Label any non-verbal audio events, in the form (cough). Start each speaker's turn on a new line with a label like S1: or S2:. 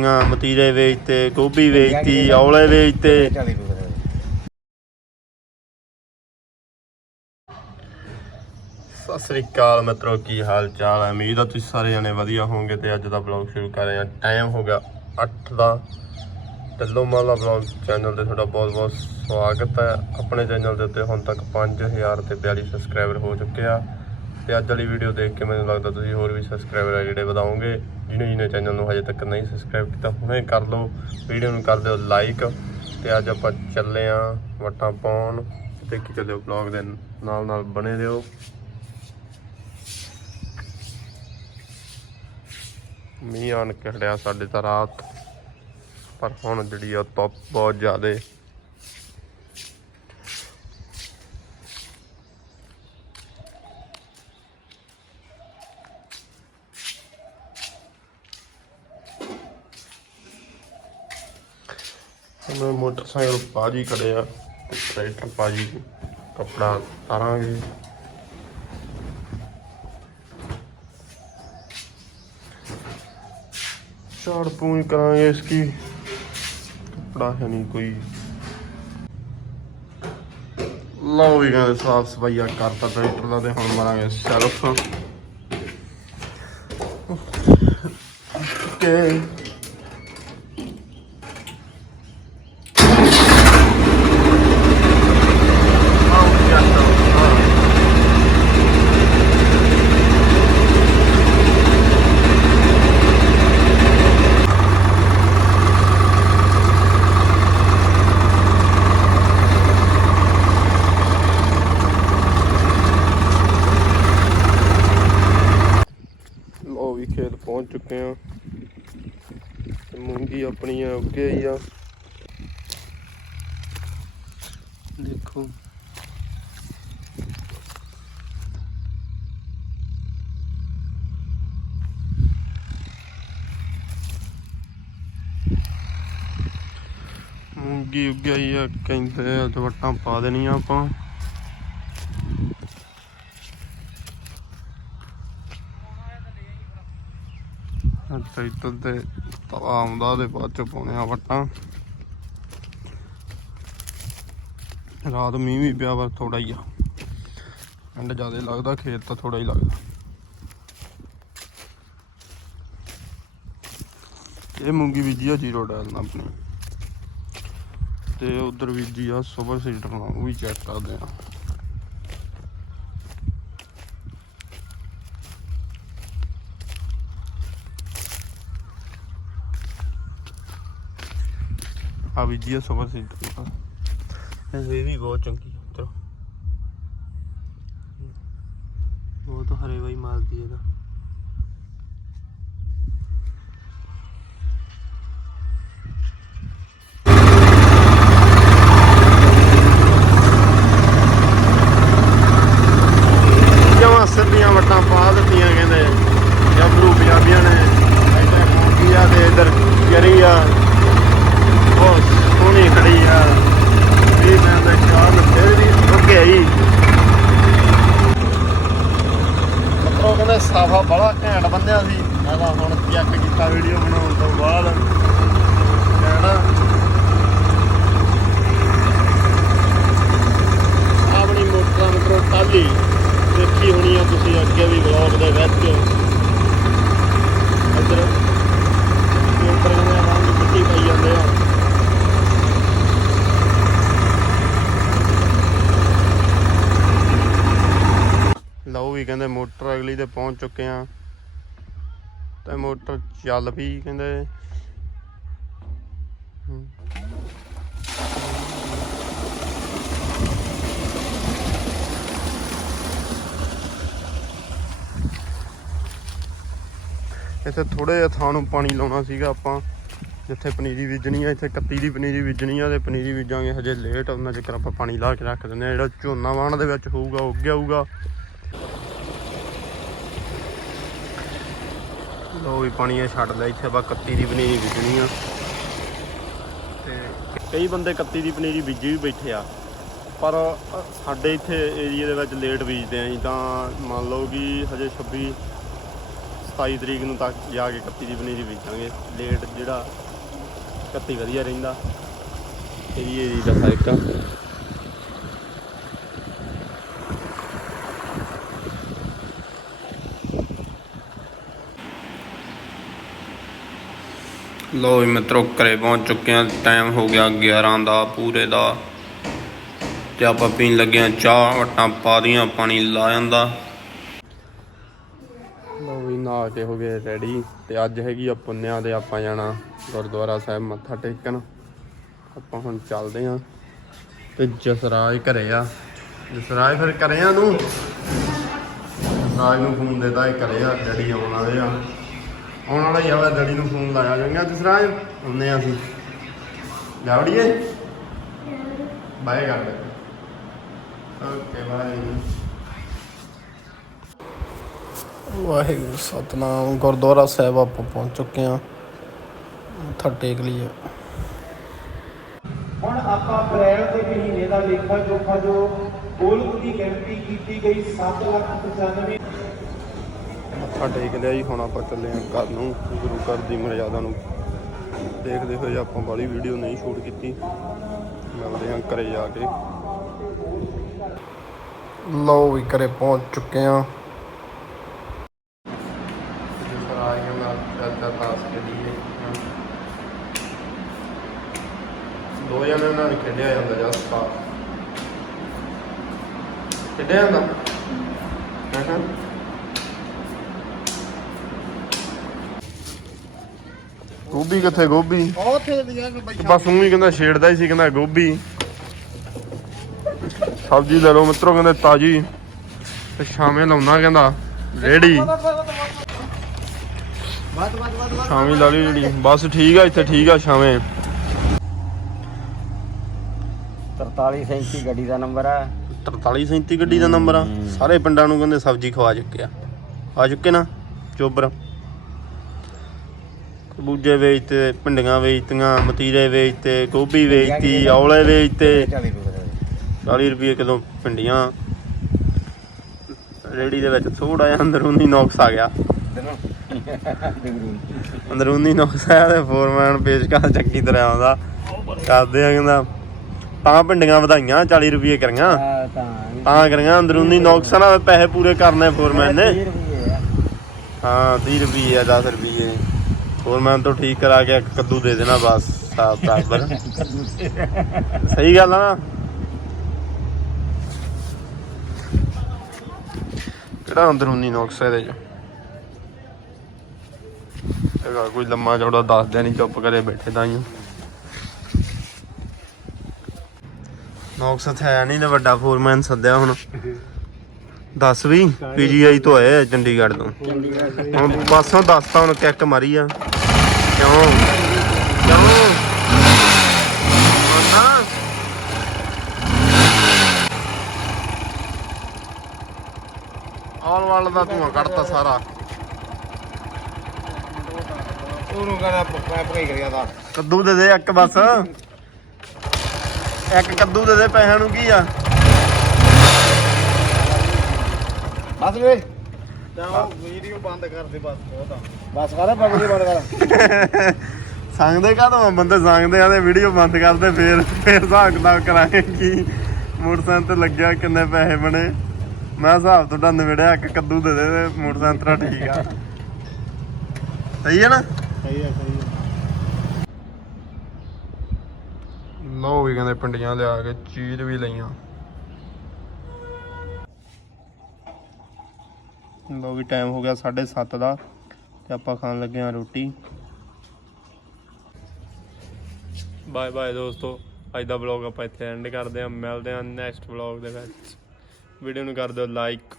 S1: ਵੇਚਤੀਆਂ ਮਤੀਰੇ ਵੇਚਤੇ, ਗੋਭੀ ਵੇਚਤੀ, ਔਲੇ ਵੇਚਤੇ। ਸਤਿ ਸ੍ਰੀ ਅਕਾਲ ਮਿੱਤਰੋ, ਕੀ ਹਾਲ ਚਾਲ ਹੈ? ਉਮੀਦ ਆ ਤੁਸੀਂ ਸਾਰੇ ਜਣੇ ਵਧੀਆ ਹੋਵੋਗੇ ਤੇ ਅੱਜ ਦਾ ਵਲੌਗ ਸ਼ੁਰੂ ਕਰ ਰਹੇ ਹਾਂ। ਟਾਈਮ ਹੋ ਗਿਆ 8 ਦਾ। ਟੱਲੋ ਮਾਲਾ ਵਲੌਗ ਚੈਨਲ ਤੇ ਤੁਹਾਡਾ ਬਹੁਤ ਬਹੁਤ ਸਵਾਗਤ ਹੈ। ਆਪਣੇ ਚੈਨਲ ਦੇ ਉੱਤੇ ਹੁਣ ਤੱਕ 5000 ਤੇ 42 ਸਬਸਕ੍ਰਾਈਬਰ ਹੋ ਚੁੱਕੇ ਆ। ਤੇ ਅੱਜ ਵਾਲੀ ਵੀਡੀਓ ਦੇਖ ਕੇ ਮੈਨੂੰ ਲੱਗਦਾ ਤੁਸੀਂ ਹੋਰ ਵੀ ਸਬਸਕ੍ਰਾਈਬਰ ਆ ਜਿਹੜੇ ਵਧਾਓਗੇ। ਜਿਹਨੇ ਜਿਹਨੇ ਚੈਨਲ ਨੂੰ ਹਜੇ ਤੱਕ ਨਹੀਂ ਸਬਸਕ੍ਰਾਈਬ ਕੀਤਾ, ਹੁਣੇ ਕਰ ਲਓ। ਵੀਡੀਓ ਨੂੰ ਕਰ ਦਿਓ ਲਾਈਕ ਤੇ ਅੱਜ ਆਪਾਂ ਚੱਲੇ ਆ ਵਟਾਂ ਪਾਉਣ ਦੇਖੀ ਚੱਲਿਓ ਵਲੌਗ ਦੇ ਨਾਲ ਨਾਲ ਬਣੇ ਰਹੋ। ਮੀਂਹ ਆਣ ਕੇ ਹਟਿਆ ਸਾਡੇ ਤਾਂ ਰਾਤ, ਪਰ ਹੁਣ ਜਿਹੜੀ ਆ ਧੁੱਪ ਬਹੁਤ ਜ਼ਿਆਦੇ। ਹੁਣ ਮੋਟਰਸਾਈਕਲ ਪਾਜੀ ਖੜੇ ਆ ਤੇ ਟਰੈਕਟਰ ਪਾਜੀ ਕਪੜਾ ਤਾਰਾਂਗੇ। ਚਾਰ ਪੂੰਝ ਕਰਾਂਗੇ ਇਸकी ਕਪੜਾ ਹੈ ਨਹੀਂ ਕੋਈ। ਲਓ ਵੀ ਕਹਿੰਦੇ ਸਾਫ਼ ਸਫਾਈਆ ਕਰਤਾ ਟਰੈਕਟਰ ਦਾ ਤੇ ਹੁਣ ਮਾਰਾਂਗੇ ਸੈਲਫ ਓਕੇ ਲੋ ਵੀ ਖੇਤ ਪਹੁੰਚ ਚੁੱਕੇ ਆ ਤੇ ਮੂੰਗੀ ਆਪਣੀ ਆ ਉੱਗੇ ਹੀ ਆ। ਦੇਖੋ। ਮੂੰਗੀ ਉੱਗਿਆ ਹੀ ਆ, ਕਹਿੰਦੇ ਆ ਤੇ ਪਾ ਦੇਣੀਆਂ ਆਪਾਂ। ਟਰੈਕਟਰ ਤੇ ਤਵਾ ਆਉਂਦਾ ਤੇ ਬਾਅਦ ਚ ਪਾਉਣੇ ਆ ਵੱਟਾਂ। ਰਾਤ ਮੀਂਹ ਵੀ ਪਿਆ ਪਰ ਥੋੜਾ ਹੀ ਆ। ਐਂਡ ਜ਼ਿਆਦਾ ਲੱਗਦਾ, ਖੇਤ ਤਾਂ ਥੋੜਾ ਹੀ ਲੱਗਦਾ। ਇਹ ਮੂੰਗੀ ਬੀਜੀ ਆ ਜ਼ੀਰੋ ਡਾਲ ਨਾਲ ਆਪਣੀ। ਤੇ ਉਧਰ ਬੀਜੀ ਆ ਸੁਪਰ ਸੀਡਰ ਨਾਲ, ਉਹ ਵੀ ਚੈੱਕ ਕਰਦੇ ਆ। ਆ ਬੀਜੀ ਆ ਸੁਪਰ ਸੀਡਰ ਇਹ ਵੀ ਬਹੁਤ ਚੰਗੀ ਆ ਉੱਧਰ ਹਰੇ ਵਾਈ ਮਾਰਦੀ ਇਹਦਾ। ਜਮਾ ਸਿੱਧੀਆਂ ਵੱਟਾਂ ਪਾ ਦਿੱਤੀਆਂ ਕਹਿੰਦੇ। ਜਬਰੂ ਪੰਜਾਬੀਆਂ ਨੇ। ਇੱਧਰ ਮੂੰਗੀ ਆ ਤੇ ਇੱਧਰ ਜਰੀ ਆ ਬਹੁਤ ਸੋਹਣੀ ਖੜੀ ਆ ਇਹ ਮੈਂ ਤਾਂ ਚਾਲ ਫਿਰ ਵੀ ਆਈ ਮਤਰੋ ਕਹਿੰਦੇ ਸਾਫਾ ਬੜਾ ਘੈਂਟ ਬੰਦਿਆ ਸੀ। ਮੈਂ ਤਾਂ ਹੁਣ ਚੈੱਕ ਕੀਤਾ ਵੀਡੀਓ ਬਣਾਉਣ ਤੋਂ ਬਾਅਦ ਕਹਿਣਾ ਆਪਣੀ ਮੋਟਰਾਂ ਮਤਰੋ ਟਾਲੀ ਦੇਖੀ ਹੋਣੀ ਆ ਤੁਸੀਂ ਅੱਗੇ ਵੀ ਵਲੌਗ ਦੇ ਵਿੱਚ ਇੱਧਰ ਮੋਟਰ ਦੇ ਰੰਗ ਮਿੱਟੀ ਪਾਈ ਜਾਂਦੇ ਆ ਲਓ ਵੀ ਕਹਿੰਦੇ ਮੋਟਰ ਅਗਲੀ ਤੇ ਪਹੁੰਚ ਚੁੱਕੇ ਆ। ਤੇ ਮੋਟਰ ਚੱਲ ਪਈ ਕਹਿੰਦੇ। ਇੱਥੇ ਥੋੜੇ ਜਿਹਾ ਥਾਂ ਨੂੰ ਪਾਣੀ ਲਾਉਣਾ ਸੀਗਾ ਆਪਾਂ, ਜਿੱਥੇ ਪਨੀਰੀ ਬੀਜਣੀ ਆ, ਇੱਥੇ ਕੱਤੀ ਦੀ ਪਨੀਰੀ ਬੀਜਣੀ ਆ ਤੇ ਪਨੀਰੀ ਬੀਜਾਂਗੇ, ਹਜੇ ਲੇਟ ਉਹਨਾਂ ਚੱਕਰ ਆਪਾਂ ਪਾਣੀ ਲਾ ਕੇ ਰੱਖ ਦਿੰਦੇ ਆ। ਜਿਹੜਾ ਝੋਨਾ ਵਾਹਣ ਦੇ ਵਿੱਚ ਹੋਊਗਾ, ਉੱਗ ਜਾਊਗਾ। ਲੋ ਵੀ ਪਾਣੀ ਛੱਡ ਲਿਆ, ਇੱਥੇ ਆਪਾਂ ਕੱਤੀ ਦੀ ਪਨੀਰੀ ਬੀਜਣੀ ਆ। ਤੇ ਕਈ ਬੰਦੇ ਕੱਤੀ ਦੀ ਪਨੀਰੀ ਬੀਜੀ ਵੀ ਬੈਠੇ ਆ, ਪਰ ਸਾਡੇ ਇੱਥੇ ਏਰੀਆ ਦੇ ਵਿੱਚ ਲੇਟ ਬੀਜਦੇ ਆ ਜੀ, ਤਾਂ ਮੰਨ ਲਓ ਕਿ ਹਜੇ 26 27 ਤਰੀਕ ਨੂੰ ਤੱਕ ਜਾ ਕੇ 31 ਦੀ ਪਨੀਰੀ ਬੀਜਾਂਗੇ, ਲੇਟ ਜਿਹੜਾ 31 ਵਧੀਆ ਰਹਿੰਦਾ ਇਹ ਇਹ ਦਾ ਫ਼ਰਕ ਆ ਲੋ ਜੀ ਮਿੱਤਰੋ ਘਰੇ ਪਹੁੰਚ ਚੁੱਕੇ ਆ ਟਾਈਮ ਹੋ ਗਿਆ 11 ਦਾ, ਪੂਰੇ ਦਾ। ਤੇ ਆਪਾਂ ਪੀਣ ਲੱਗੇ ਆ ਚਾਹ ਵਟਾਂ ਪਾ ਦੀਆਂ ਪਾਣੀ ਲਾ ਜਾਂਦਾ। ਲੋ ਵੀ ਨਹਾ ਕੇ ਹੋ ਗਏ ਰੈਡੀ ਤੇ ਅੱਜ ਹੈਗੀ ਆ ਪੁੰਨਿਆ ਤੇ ਆਪਾਂ ਜਾਣਾ ਗੁਰਦੁਆਰਾ ਸਾਹਿਬ ਮੱਥਾ ਟੇਕਣ। ਆਪਾਂ ਹੁਣ ਚੱਲਦੇ ਆ ਤੇ ਜਸਰਾਜ ਘਰੇ ਆ। ਜਸਰਾਜ ਫਿਰ ਘਰੇ ਆ ਨੂੰ? ਜਸਰਾਜ ਨੂੰ ਫੋਨ ਦੇਤਾ ਇਹ ਘਰੇ ਆ, ਡੈਡੀ ਆਉਣ ਵਾਲੇ ਆ। ਆਉਣ ਵਾਲਾ ਹੀ ਆਵਾ ਡੈਡੀ ਨੂੰ ਫੋਨ ਲਾਇਆ ਜਾਂਗਾ ਤੇ ਸਰਾਜ ਆਉਂਦੇ ਆ ਅਸੀਂ। ਜਾ ਬਾਏ ਕਰ ਲੈ ਓਕੇ ਬਾਏ। ਵਾਹਿਗੁਰੂ ਸਤਨਾਮ। ਗੁਰਦੁਆਰਾ ਸਾਹਿਬ ਆਪਾਂ ਪਹੁੰਚ ਚੁੱਕੇ ਆ ਮੱਥਾ ਟੇਕ ਲਈਏ।
S2: ਹੁਣ ਆਪਾਂ ਅਪ੍ਰੈਲ ਦੇ ਮਹੀਨੇ ਦਾ ਲੇਖਾ ਜੋਖਾ ਜੋ ਗੋਲਕ ਦੀ ਗਿਣਤੀ ਕੀਤੀ ਗਈ 7
S1: ਲੱਖ 95 ਸਾਡੇ ਲਿਆ ਜੀ ਹੁਣ ਆਪਾਂ ਚੱਲੇ ਆਂ ਘਰ ਨੂੰ ਗੁਰੂ ਘਰ ਦੀ ਮਰਿਆਦਾ ਨੂੰ। ਦੇਖਦੇ ਹੋਏ ਆਪਾਂ ਬਾਲੀ ਵੀਡੀਓ ਨਹੀਂ ਸ਼ੂਟ ਕੀਤੀ। ਮਿਲਦੇ ਆਂ ਘਰੇ ਜਾ ਕੇ। ਲਓ ਵੀ ਘਰੇ ਪਹੁੰਚ ਚੁੱਕੇ ਆਂ ਦੋ ਜਣੇ ਨੇ ਖੇਡਿਆ ਜਾਂਦਾ ਜਸਪਾ ਖੇਡਿਆ ਜਾਂਦਾ? ਹਾਂ ਹਾਂ? ਗੋਭੀ ਕਿੱਥੇ ਗੋਭੀ?
S2: ਉੱਥੇ ਦੀਆਂ
S1: ਬਸ ਉਹ ਹੀ ਕਹਿੰਦਾ ਛੇੜਦਾ ਹੀ ਸੀ ਕਹਿੰਦਾ ਗੋਭੀ। ਸਬਜ਼ੀ ਲੈ ਲਓ ਮਿੱਤਰੋ ਕਹਿੰਦੇ ਤਾਜੀ। ਤੇ ਸ਼ਾਮੇ ਲਾਉਣਾ ਕਹਿੰਦਾ ਰੇੜੀ
S2: ਵੱਧ ਵੱਧ ਵੱਧ ਵੱਧ
S1: ਸ਼ਾਮੀ ਲਾ ਲਈ ਜਿਹੜੀ ਬਸ ਠੀਕ ਆ ਇੱਥੇ ਠੀਕ ਆ ਸ਼ਾਮੇ।
S3: 43 37 ਗੱਡੀ ਦਾ ਨੰਬਰ ਆ।
S1: 43 37 ਗੱਡੀ ਦਾ ਨੰਬਰ ਆ। ਸਾਰੇ ਪਿੰਡਾਂ ਨੂੰ ਕਹਿੰਦੇ ਸਬਜ਼ੀ ਖਵਾ ਚੁੱਕੇ ਆ। ਆ ਚੁੱਕੇ ਨਾ? ਚੋਬਰ। ਬੂਜੇ ਵੇਚਤੇ ਭਿੰਡੀਆਂ ਵੇਚਤੀਆਂ, ਮਤੀਰੇ ਵੇਚਤੇ ਗੋਭੀ ਵੇਚਤੀ, ਔਲੇ ਵੇਚਤੇ।
S3: 40 ਰੁਪਏ ਦਾ
S1: 40 ਰੁਪਏ ਕਿਲੋ ਭਿੰਡੀਆਂ। ਰੇੜੀ ਦੇ ਵਿੱਚ ਥੋੜਾ ਜਿਹਾ ਅੰਦਰੂਨੀ ਨੁਕਸ ਆ ਗਿਆ। ਅੰਦਰੂਨੀ ਨੁਕਸ ਆਇਆ ਤੇ ਫੋਰਮੈਨ ਪੇਸ਼ਕਸ਼ ਚੱਕੀ ਤਰ੍ਹਾਂ ਆਉਂਦਾ ਕਰਦੇ ਆ ਕਹਿੰਦਾ, ਤਾਂ ਭਿੰਡੀਆਂ ਵਧਾਈਆਂ 40 ਰੁਪਏ ਕਰੀਆਂ।
S3: ਤਾਂ
S1: ਕਰੀਆਂ, ਅੰਦਰੂਨੀ ਨੁਕਸ ਨਾਲ ਪੈਸੇ ਪੂਰੇ ਕਰਨੇ ਫੋਰਮੈਨ ਨੇ। ਹਾਂ 30 ਰੁਪਏ ਆ 10 ਰੁਪਏ। ਫੋਰਮੈਨ ਤੋਂ ਠੀਕ ਕਰਾ ਕੇ ਇੱਕ ਕੱਦੂ ਦੇ ਦੇਣਾ ਬਸ ਸਾਫ਼ ਬਰਾਬਰ। ਸਹੀ ਗੱਲ ਆ ਨਾ? ਕਿਹੜਾ ਅੰਦਰੂਨੀ ਨੁਕਸ ਹੈ ਇਹਦੇ ਚ? ਹੈਗਾ ਕੋਈ ਲੰਮਾ ਚੌੜਾ ਦੱਸਦਿਆ ਨਹੀਂ ਚੁੱਪ ਕਰੇ ਬੈਠੇ ਤਾਂ ਹੀ। ਨੁਕਸ ਤਾਂ ਹੈ ਨਹੀਂ ਤੇ ਵੱਡਾ ਫੋਰਮੈਨ ਸੱਦਿਆ ਹੁਣ। ਦੱਸ ਵੀ ਪੀਜੀਆਈ ਤੋਂ ਆਏ ਆ ਚੰਡੀਗੜ੍ਹ ਤੋਂ। ਹੁਣ ਬਸੋਂ ਦੱਸਤਾ ਹੁਣ ਕਿੱਕ ਮਾਰੀ ਆ। ਕਿਉਂ? ਕਿਉਂ? ਆਉਂਦਾ? ਆਲ ਵਾਲ ਦਾ ਧੂਆਂ ਕੱਢਤਾ ਸਾਰਾ।
S3: ਉਹਨੂੰ ਕਹਿੰਦਾ ਪੈਪ ਕਈ ਕਰਿਆ ਦਾ
S1: ਕੱਦੂ ਦੇ ਦੇ ਇੱਕ ਬਸ। ਇੱਕ ਕੱਦੂ ਦੇ ਦੇ ਪੈਸਿਆਂ ਨੂੰ ਕੀ ਆ?
S3: ਬਸ ਵੇ
S2: ਵੀਡੀਓ ਬੰਦ ਕਰ ਦੇ ਬਸ ਬਹੁਤ। ਆ
S3: ਬਸ ਕਰ ਪਬਲੀ ਬੰਦ ਕਰ। (laughs)
S1: ਸੰਗਦੇ ਕਾਹਤੋਂ ਬੰਦੇ ਸੰਗਦੇ ਆ ਤੇ ਵੀਡੀਓ ਬੰਦ ਕਰਦੇ ਫੇਰ ਫੇਰ ਹਿਸਾਬ ਕਿਤਾਬ ਕਰਾਂਗੇ ਕੀ ਮੋਟਰਸਾਈਕਲ ਤੇ ਲੱਗਿਆ ਕਿੰਨੇ ਪੈਸੇ ਬਣੇ। ਮੈਂ ਹਿਸਾਬ ਤੁਹਾਡਾ ਨਿਬੜਿਆ ਇੱਕ ਕੱਦੂ ਦੇ ਦੇ ਤੇ ਮੋਟਰਸਾਈਕਲ ਤੇਰਾ ਠੀਕ ਆ। ਸਹੀ ਹੈ ਨਾ?
S2: ਸਹੀ ਆ ਸਹੀ ਆ।
S1: ਲਓ ਵੀ ਕਹਿੰਦੇ ਪਿੰਡੀਆਂ ਲਿਆ ਕੇ ਚੀਰ ਵੀ ਲਈਆਂ। ਲਓ ਵੀ ਟਾਈਮ ਹੋ ਗਿਆ 7:30 ਦਾ ਤੇ ਆਪਾਂ ਖਾਣ ਲੱਗੇ ਆ ਰੋਟੀ। ਬਾਏ ਬਾਏ ਦੋਸਤੋ, ਅੱਜ ਦਾ ਵਲੌਗ ਆਪਾਂ ਇੱਥੇ ਐਂਡ ਕਰਦੇ ਹਾਂ। ਮਿਲਦੇ ਹਾਂ ਨੈਕਸਟ ਵਲੌਗ ਦੇ ਵਿੱਚ। ਵੀਡੀਓ ਨੂੰ ਕਰ ਦਿਓ ਲਾਈਕ